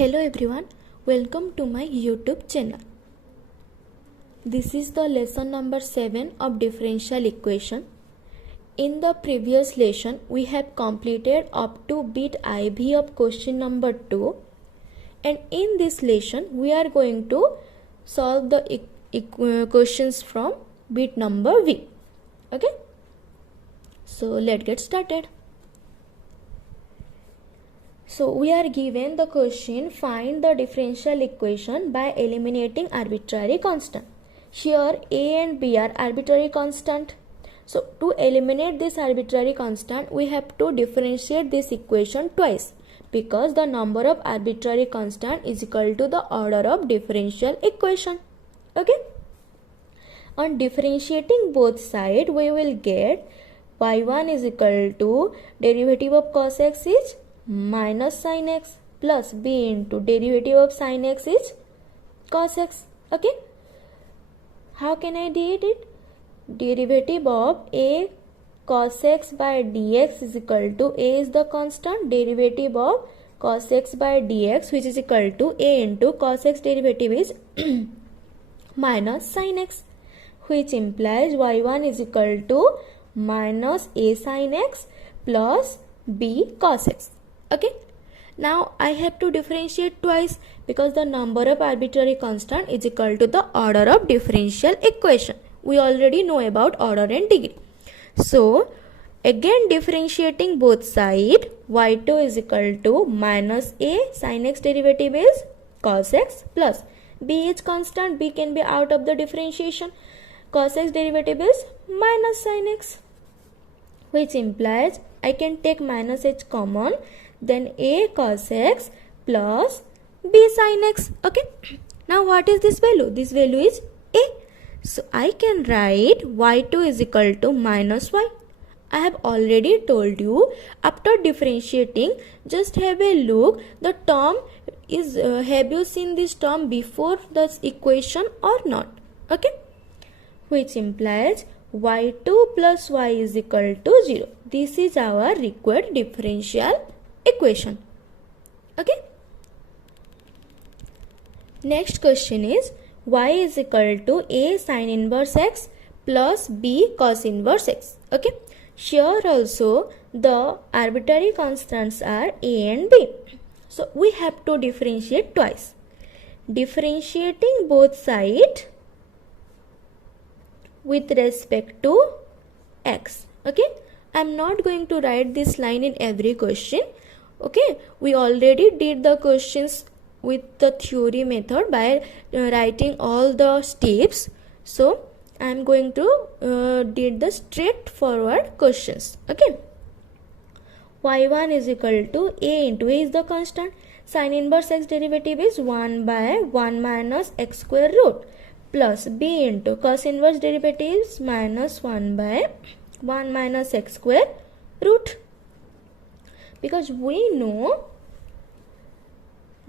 Hello everyone, welcome to my YouTube channel. This is the lesson number 7 of differential equation. In the previous lesson, we have completed up to bit IV of question number 2, and in this lesson, we are going to solve the questions from bit number V. Okay, so let's get started. So we are given the question, find the differential equation by eliminating arbitrary constant. Here A and B are arbitrary constant. So to eliminate this arbitrary constant, we have to differentiate this equation twice, because the number of arbitrary constant is equal to the order of differential equation. Okay. On differentiating both sides, we will get y1 is equal to derivative of cos x is minus sin x plus b into derivative of sin x is cos x. Okay, how can I did it? Derivative of a cos x by dx is equal to a is the constant, derivative of cos x by dx, which is equal to a into cos x derivative is minus sin x, which implies y1 is equal to minus a sin x plus b cos x. Okay, now I have to differentiate twice because the number of arbitrary constant is equal to the order of differential equation. We already know about order and degree. So again differentiating both sides, y2 is equal to minus a sin x derivative is cos x plus b is constant, b can be out of the differentiation, cos x derivative is minus sin x, which implies I can take minus h common, then a cos x plus b sin x. Okay, now what is this value? This value is a. So I can write y2 is equal to minus y. I have already told you, after differentiating, just have a look, the term is have you seen this term before this equation or not? Okay, which implies y2 plus y is equal to 0. This is our required differential equation. Okay, next question is y is equal to a sin inverse x plus b cos inverse x. Okay, here also the arbitrary constants are a and b, so we have to differentiate twice. Differentiating both sides with respect to x. Okay, I am not going to write this line in every question. Okay, we already did the questions with the theory method by writing all the steps. So I am going to did the straightforward questions. Okay, y1 is equal to a into a is the constant, sin inverse x derivative is 1 by 1 minus x square root plus b into cos inverse derivative is minus 1 by 1 minus x square root. Because we know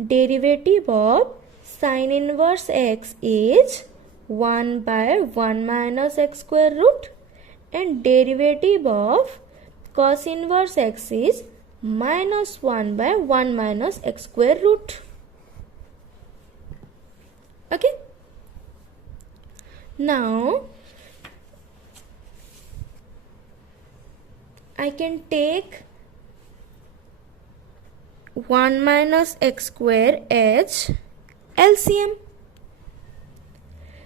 derivative of sin inverse x is 1 by 1 minus x square root, and derivative of cos inverse x is minus 1 by 1 minus x square root. Okay, now I can take 1 minus x square as LCM.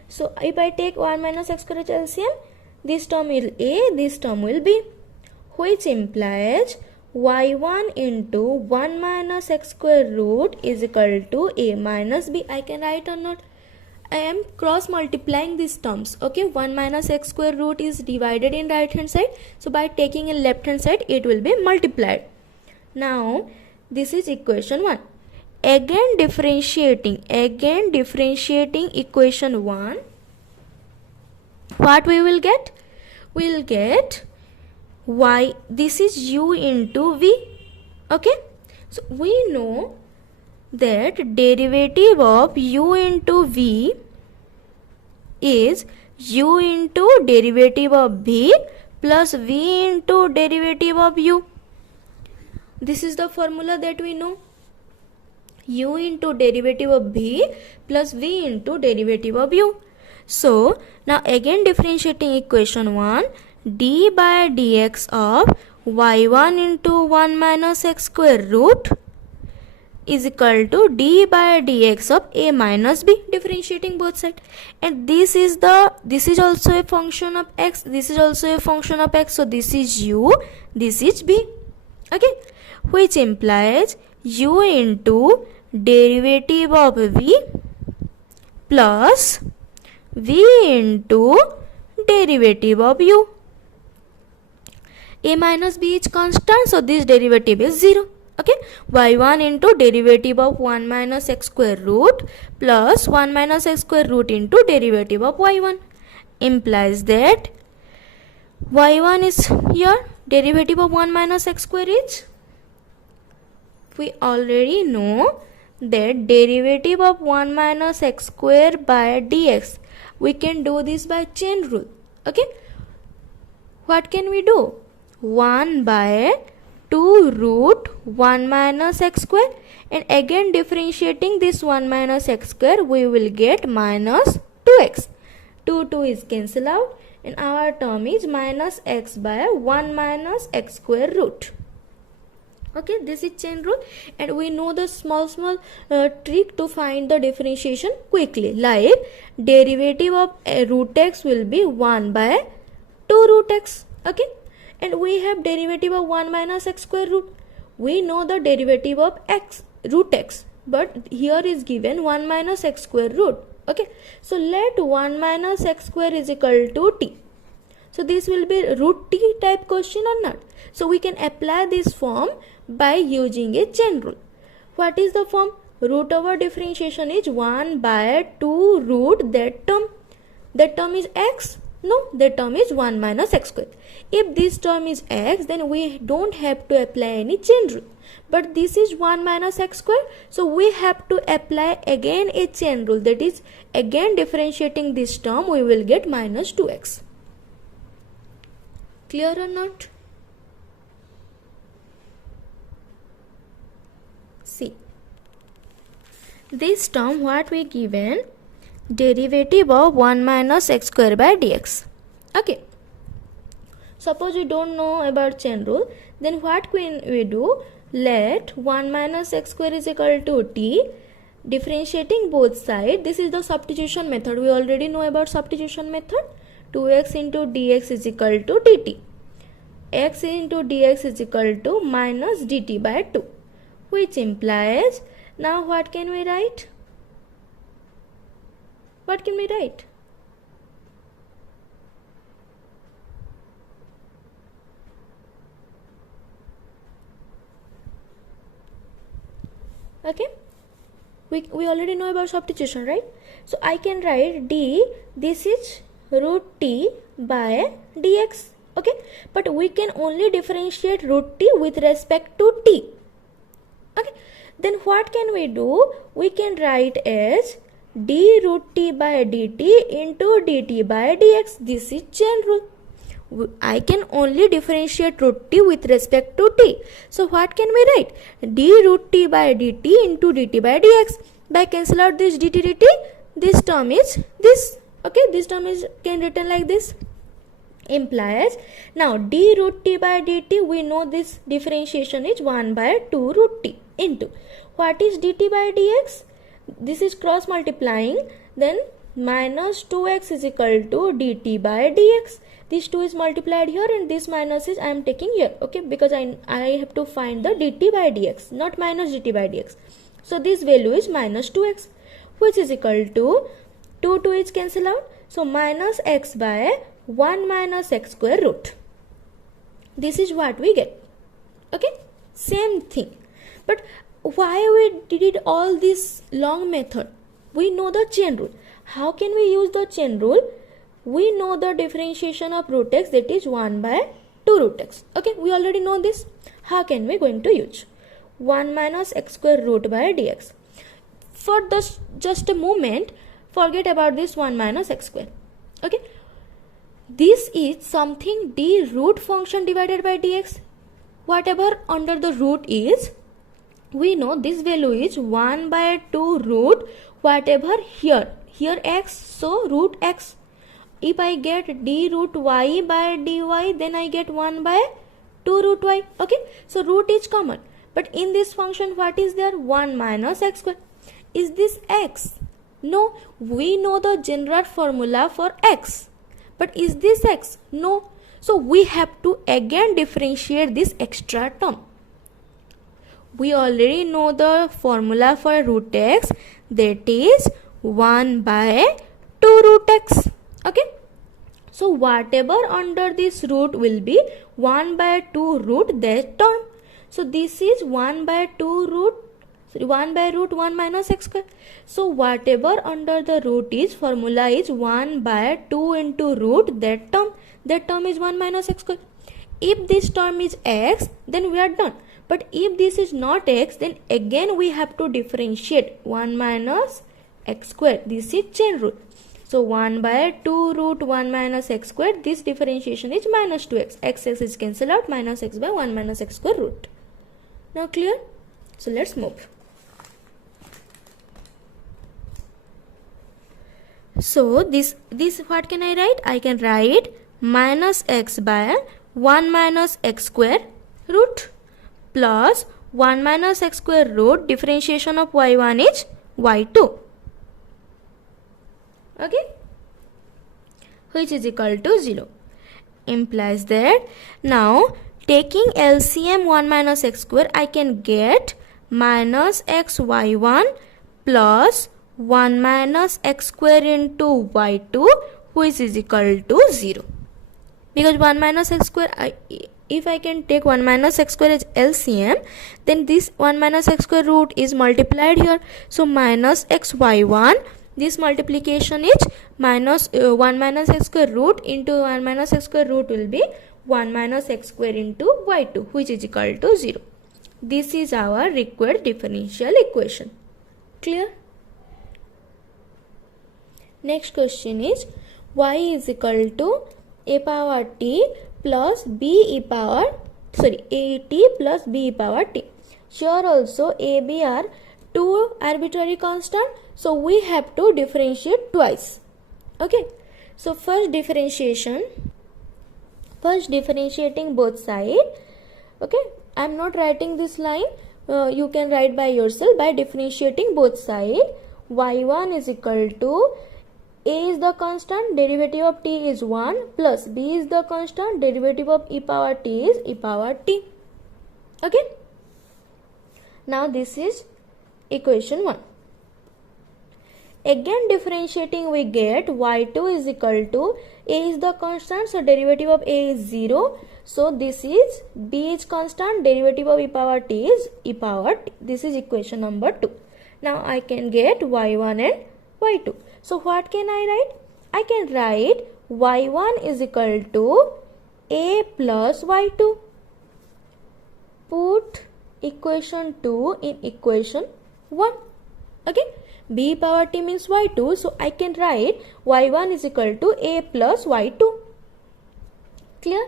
So if I take 1 minus x square as LCM, this term will a, this term will b, which implies y1 into 1 minus x square root is equal to a minus b. I can write or not? I am cross multiplying these terms. Okay, 1 minus x square root is divided in right hand side, so by taking in left hand side it will be multiplied. Now this is equation 1. Again differentiating equation 1, what we will get? We will get y, this is u into v. Okay, so we know that derivative of u into v is u into derivative of v plus v into derivative of u. This is the formula that we know. u into derivative of v plus v into derivative of u. So now again differentiating equation 1, d by dx of y1 into 1 minus x square root is equal to d by dx of a minus b, differentiating both sides. And this is also a function of x, this is also a function of x, so this is u, this is b, okay, which implies u into derivative of v plus v into derivative of u. A minus b is constant, so this derivative is 0. Okay, y1 into derivative of 1 minus x square root plus 1 minus x square root into derivative of y1 implies that y1 is here, derivative of 1 minus x square is, we already know that derivative of 1 minus x square by dx, we can do this by chain rule. Okay, what can we do? 1 by 2 root 1 minus x square, and again differentiating this 1 minus x square, we will get minus 2x. 2 is cancelled out and our term is minus x by 1 minus x square root. Okay, this is chain rule, and we know the small trick to find the differentiation quickly, like derivative of root x will be 1 by 2 root x. Okay, and we have derivative of 1 minus x square root. We know the derivative of x root x, but here is given 1 minus x square root. Okay, so let 1 minus x square is equal to t. So this will be root t type question or not. So we can apply this form by using a chain rule. What is the form? Root over differentiation is 1 by 2 root that term. That term is x. No, that term is 1 minus x square. If this term is x, then we don't have to apply any chain rule. But this is 1 minus x square, so we have to apply again a chain rule. That is, again differentiating this term, we will get minus 2x. Clear or not? See, this term what we given, derivative of 1 minus x square by dx. Okay, suppose you don't know about chain rule, then what can we do? Let 1 minus x square is equal to t, differentiating both sides. This is the substitution method. We already know about substitution method. 2x into dx is equal to dt. X into dx is equal to minus dt by 2, which implies, now what can we write? What can we write? Okay, we already know about substitution, right? So I can write d, this is root t by dx. Okay, but we can only differentiate root t with respect to t. Okay, then what can we do? We can write as d root t by dt into dt by dx. This is chain rule. I can only differentiate root t with respect to t. So what can we write? D root t by dt into dt by dx. By cancel out this dt dt, this term is this. Okay, this term is can written like this. Implies, now d root t by dt, we know this differentiation is 1 by 2 root t into, what is dt by dx? This is cross multiplying, then minus 2x is equal to dt by dx. This 2 is multiplied here and this minus is I am taking here. Okay, because I have to find the dt by dx, not minus dt by dx. So this value is minus 2x, which is equal to 2 is cancelled out. So minus x by 1 minus x square root. This is what we get. Okay, same thing. But why we did all this long method? We know the chain rule. How can we use the chain rule? We know the differentiation of root x, that is 1 by 2 root x. Okay, we already know this. How can we going to use? 1 minus x square root by dx. For this, just a moment, forget about this 1 minus x square. Okay, this is something d root function divided by dx. Whatever under the root is, we know this value is 1 by 2 root whatever here x, so root x. If I get d root y by dy, then I get 1 by 2 root y. Okay, so root is common, but in this function what is there? 1 minus x square. Is this x? No, we know the general formula for x, but is this x? No, so we have to again differentiate this extra term. We already know the formula for root x, that is 1 by 2 root x. Okay, so whatever under this root will be 1 by 2 root that term. So this is 1 by 2 root, 1 by root 1 minus x square. So whatever under the root is, formula is 1 by 2 into root that term. That term is 1 minus x square. If this term is x, then we are done. But if this is not x, then again we have to differentiate 1 minus x square. This is chain rule. So 1 by 2 root 1 minus x square, this differentiation is minus 2x. X is cancelled out, minus x by 1 minus x square root. Now clear? So let's move. So this what can I write? I can write minus x by 1 minus x square root plus 1 minus x square root, differentiation of y1 is y2. Okay, which is equal to 0. Implies that now taking LCM 1 minus x square, I can get minus x y1 plus 1 minus x square into y2, which is equal to 0. Because 1 minus x square, if I can take 1 minus x square as LCM, then this 1 minus x square root is multiplied here. So minus x y1, this multiplication is minus 1 minus x square root into 1 minus x square root will be 1 minus x square into y2, which is equal to 0. This is our required differential equation. Clear? Next question is y is equal to a power t plus b e power, a t plus b e power t. Here also a, b are two arbitrary constant, so we have to differentiate twice. Okay, so first differentiating both sides. Okay, I am not writing this line, you can write by yourself. By differentiating both sides, y1 is equal to a is the constant, derivative of t is 1, plus b is the constant, derivative of e power t is e power t. Okay, now this is equation 1. Again differentiating, we get y2 is equal to a is the constant, so derivative of a is 0, so this is b is constant, derivative of e power t is e power t. This is equation number 2. Now I can get y1 and y2. So what can I write? I can write y1 is equal to a plus y2. Put equation 2 in equation 1. Okay, b power t means y2, so I can write y1 is equal to a plus y2. Clear?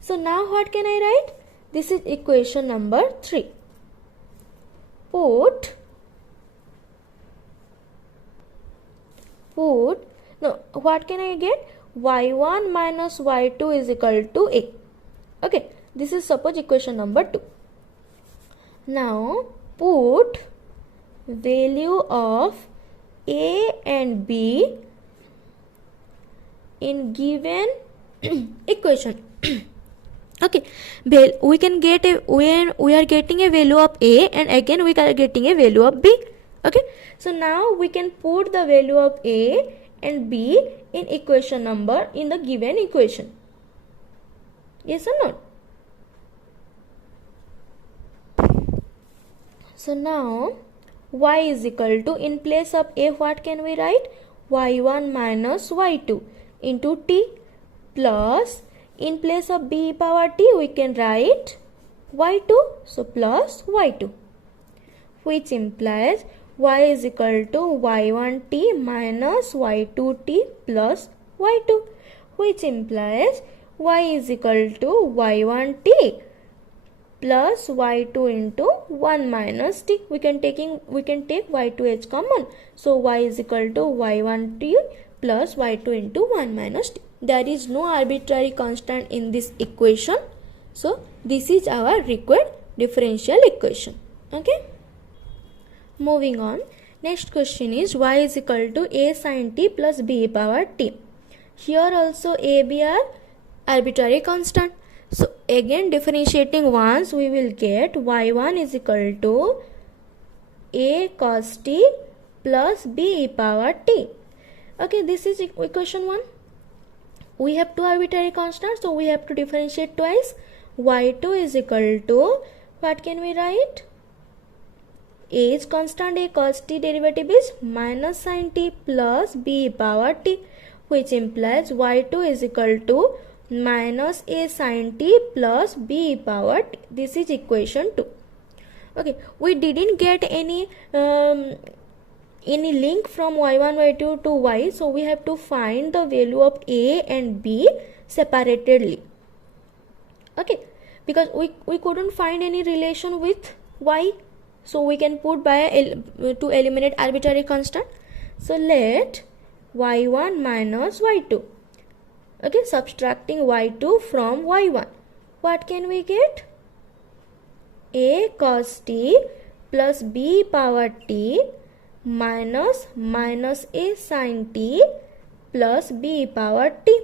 So now what can I write? This is equation number 3. What can I get? y1 minus y2 is equal to a. Okay, this is suppose equation number 2. Now put value of a and b in given equation. Okay, we can get we are getting a value of a, and again we are getting a value of b. Okay, so now we can put the value of a and b in equation number in the given equation. Yes or not? So now y is equal to, in place of a what can we write? y1 minus y2 into t, plus in place of b power t we can write y2, so plus y2, which implies y is equal to y1t minus y2t plus y2, which implies y is equal to y1t plus y2 into 1 minus t. We can take y2h common. So y is equal to y1t plus y2 into 1 minus t. There is no arbitrary constant in this equation. So this is our required differential equation. Okay. Moving on. Next question is y is equal to a sin t plus b power t. Here also a, b are arbitrary constant. So again differentiating once, we will get y1 is equal to a cos t plus b power t. Okay, this is equation 1. We have two arbitrary constants, so we have to differentiate twice. y2 is equal to, what can we write? A is constant, a cos t derivative is minus sin t plus b power t, which implies y2 is equal to minus a sin t plus b power t. This is equation 2. Okay, we didn't get any link from y1 y2 to y, so we have to find the value of a and b separately. Okay, because we couldn't find any relation with y, so we can put by to eliminate arbitrary constant. So let y1 minus y2. Okay, subtracting y2 from y1, what can we get? A cos t plus b power t minus a sin t plus b power t,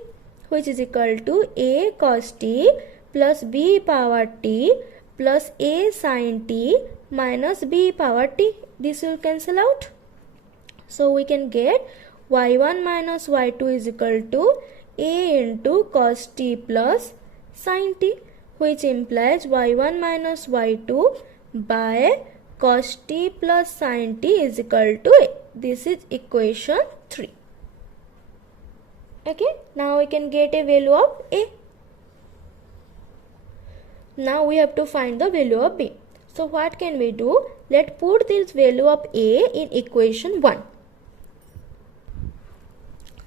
which is equal to a cos t plus b power t plus a sin t minus b power t. This will cancel out. So we can get y1 minus y2 is equal to a into cos t plus sin t, which implies y1 minus y2 by cos t plus sin t is equal to a. This is equation 3. Okay, now we can get a value of a. Now we have to find the value of b. So what can we do? Let's put this value of a in equation 1.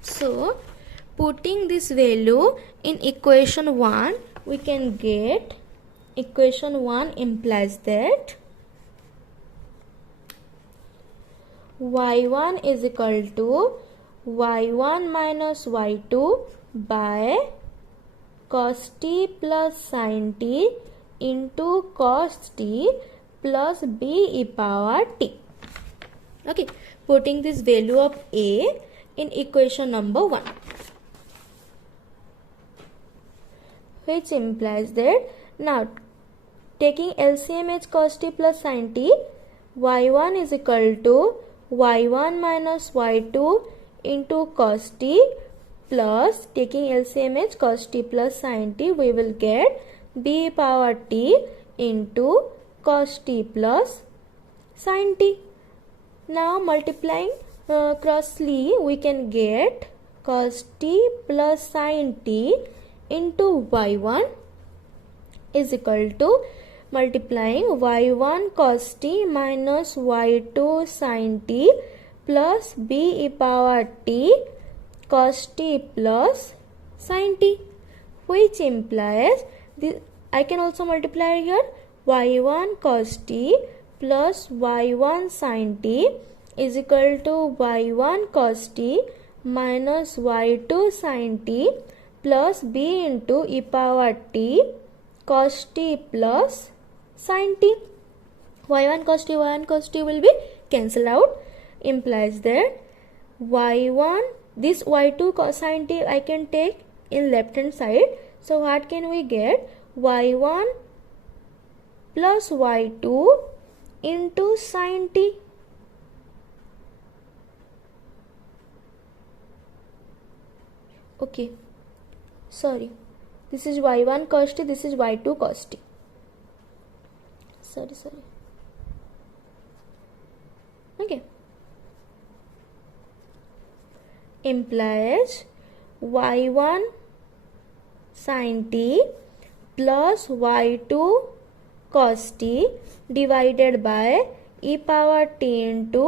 So putting this value in equation 1, we can get equation 1 implies that y1 is equal to y1 minus y2 by cos t plus sin t into cos t plus b power t. Okay, putting this value of a in equation number 1, which implies that now taking LCM as cos t plus sin t, y1 is equal to y1 minus y2 into cos t plus taking LCM as cos t plus sin t, we will get b power t into cos t plus sin t. Now multiplying crossly, we can get cos t plus sin t into y1 is equal to multiplying y1 cos t minus y2 sin t plus b power t cos t plus sin t, which implies this. I can also multiply here y1 cos t plus y1 sin t is equal to y1 cos t minus y2 sin t plus b into e power t cos t plus sin t. y1 cos t will be cancelled out, implies that y1, this y2 cos sin t I can take in left hand side. So what can we get? y1 plus y2 into sin t. Okay, sorry, this is y1 cos t, this is y2 cos t. Sorry. Okay, implies y1 sin t plus y2 cos t divided by e power t into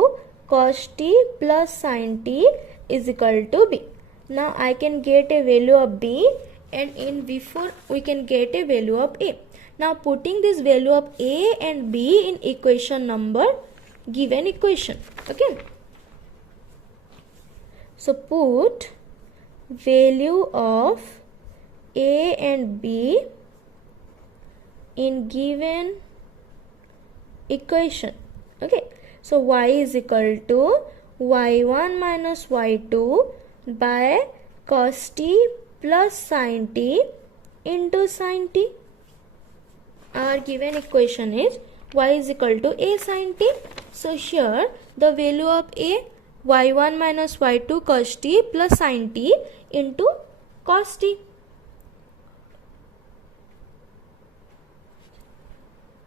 cos t plus sin t is equal to b. Now I can get a value of b and in before we can get a value of a. Now putting this value of a and b in equation number given equation. Okay, so put value of a and b in given equation. Okay, so y is equal to y1 minus y2 by cos t plus sin t into sin t. Our given equation is y is equal to a sin t. So here the value of a, y1 minus y2 cos t plus sin t into cos t.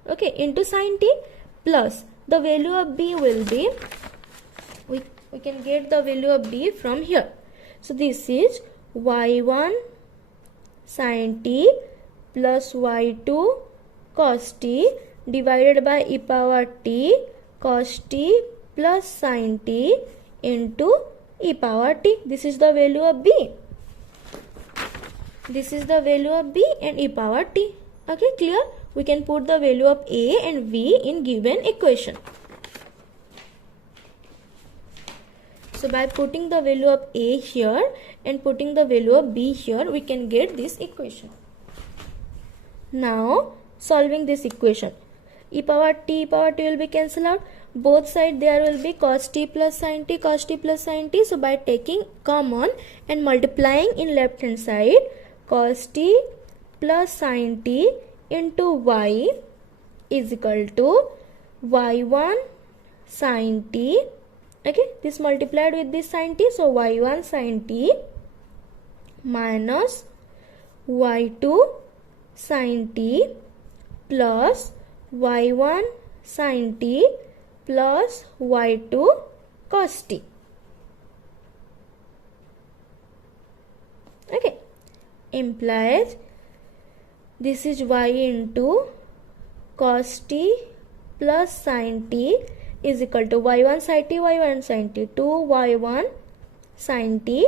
Okay, into sin t, plus the value of b will be, we can get the value of b from here. So this is y1 sin t plus y2 cos t divided by e power t cos t plus sin t into e power t. This is the value of b. This is the value of b and e power t. Okay, clear? We can put the value of a and v in given equation. So by putting the value of a here and putting the value of b here, we can get this equation. Now solving this equation, e power t will be cancelled out. Both sides there will be cos t plus sin t, cos t plus sin t. So by taking common and multiplying in left hand side, cos t plus sin t into y is equal to y1 sin t. Okay, this multiplied with this sin t, so y1 sin t minus y2 sin t plus y1 sin t plus y2 cos t. Okay, implies this is y into cos t plus sin t is equal to y1 sin t, y1 sin t, 2y1 sin t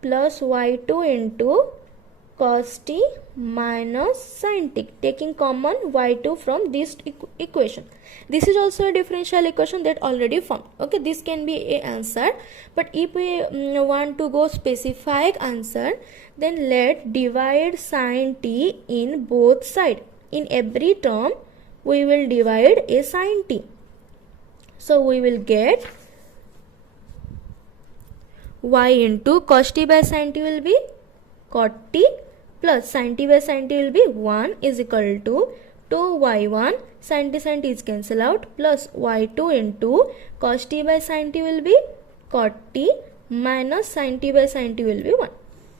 plus y2 into cos t minus sin t, taking common y2 from this equation. This is also a differential equation that already formed. Okay, this can be a answer, but if we want to go specific answer, then let divide sin t in both side. In every term we will divide a sin t. So we will get y into cos t by sin t will be cot t plus sin t by sin t will be 1 is equal to 2y1 sin t is cancel out plus y2 into cos t by sin t will be cot t minus sin t by sin t will be 1.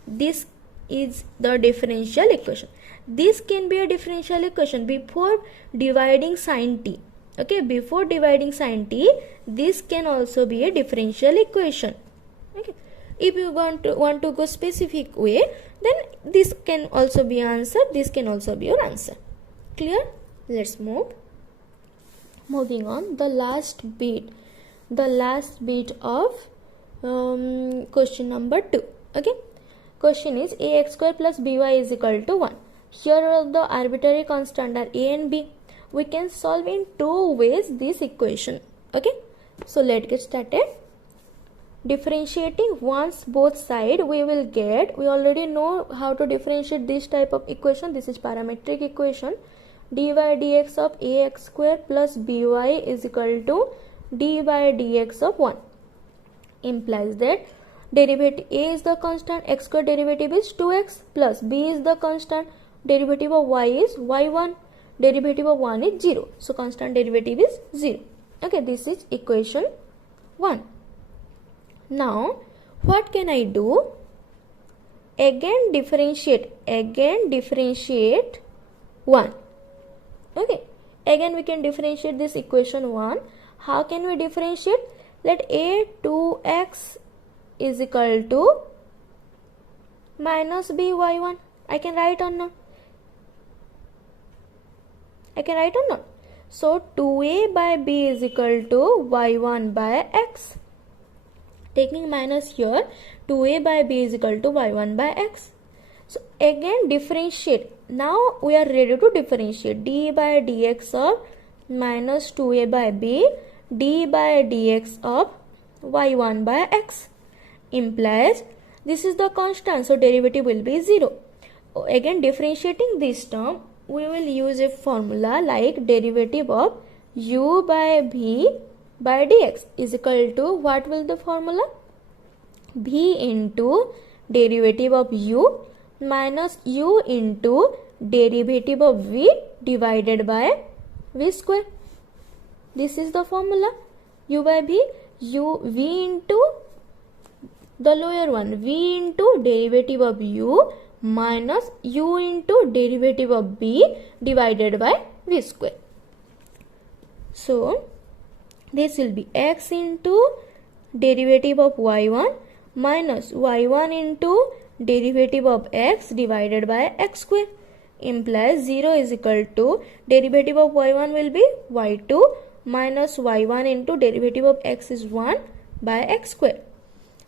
This is the differential equation. This can be a differential equation before dividing sin t. Okay, before dividing sin t, this can also be a differential equation. Okay, if you want to go specific way, then this can also be answer, this can also be your answer. Clear? Let's move. Moving on, the last bit of question number 2. Okay, question is ax square plus by is equal to 1. Here are the arbitrary constant are a and b. We can solve in two ways this equation. Okay, so let's get started. Differentiating once both side, we will get, we already know how to differentiate this type of equation. This is parametric equation. Dy dx of ax square plus by is equal to dy dx of 1. Implies that derivative a is the constant, x square derivative is 2x plus b is the constant, derivative of y is y1, derivative of 1 is 0. So constant derivative is 0. Okay, this is equation 1. Now what can I do? Again differentiate 1. Okay, again we can differentiate this equation 1. How can we differentiate? Let a 2x is equal to minus b y1. I can write or not? I can write or not? So 2a by b is equal to y1 by x. Taking minus here, 2a by b is equal to y1 by x. So again differentiate. Now we are ready to differentiate. D by dx of minus 2a by b, d by dx of y1 by x implies this is the constant, so derivative will be 0. Again differentiating this term, we will use a formula like derivative of u by v by dx is equal to, what will the formula? V into derivative of u minus u into derivative of v divided by v square. This is the formula. U by v, v into the lower one, v into derivative of u minus u into derivative of b divided by v square. So this will be x into derivative of y1 minus y1 into derivative of x divided by x square implies 0 is equal to derivative of y1 will be y2 minus y1 into derivative of x is 1 by x square.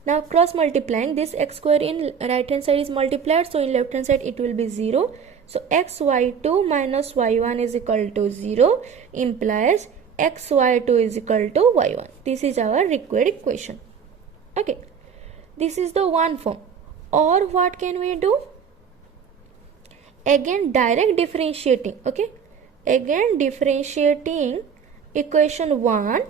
Now cross multiplying, this x square in right hand side is multiplied, so in left hand side it will be 0. So xy2 minus y1 is equal to 0 implies xy2 is equal to y1. This is our required equation. Okay, this is the one form. Or what can we do? Again direct differentiating. Okay, again differentiating equation 1.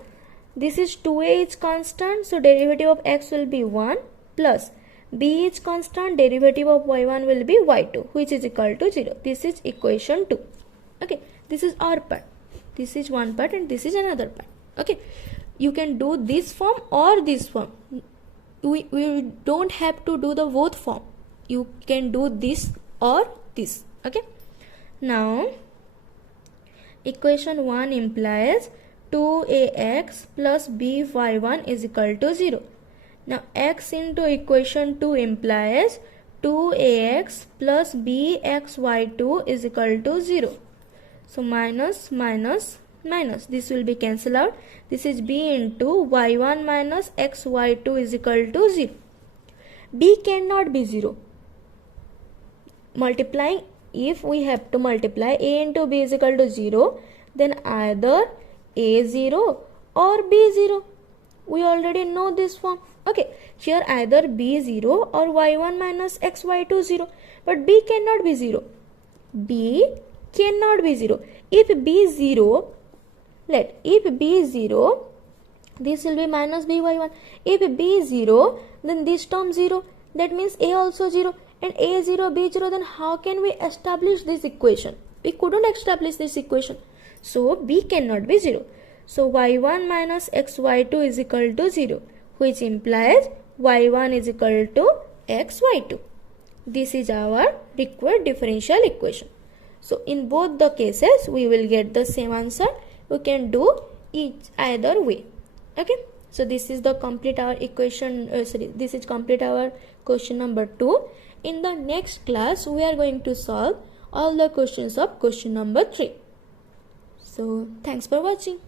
This is 2a is constant, so derivative of x will be 1 plus b is constant, derivative of y1 will be y2, which is equal to 0. This is equation 2. Okay, this is our part. This is one part and this is another part. Okay, you can do this form or this form. We don't have to do the both form. You can do this or this. Okay, now equation 1 implies 2ax plus by1 is equal to 0. Now x into equation 2 implies 2ax plus bxy2 is equal to 0. So minus minus minus, this will be cancelled out. This is b into y1 minus xy2 is equal to 0. b cannot be 0. Multiplying, if we have to multiply a into b is equal to 0, then either a0 or b0. We already know this form. Okay, here either b0 or y1 minus xy2 0, but b cannot be 0. b cannot be 0. If b0, if b0, this will be minus by1. If b0, then this term 0. That means a also 0. And a0, b0, then how can we establish this equation? We couldn't establish this equation. So b cannot be 0. So y1 minus xy2 is equal to 0, which implies y1 is equal to xy2. This is our required differential equation. So in both the cases we will get the same answer. We can do either way. Okay, so this is the complete our equation. This is complete our question number 2. In the next class we are going to solve all the questions of question number 3. So thanks for watching.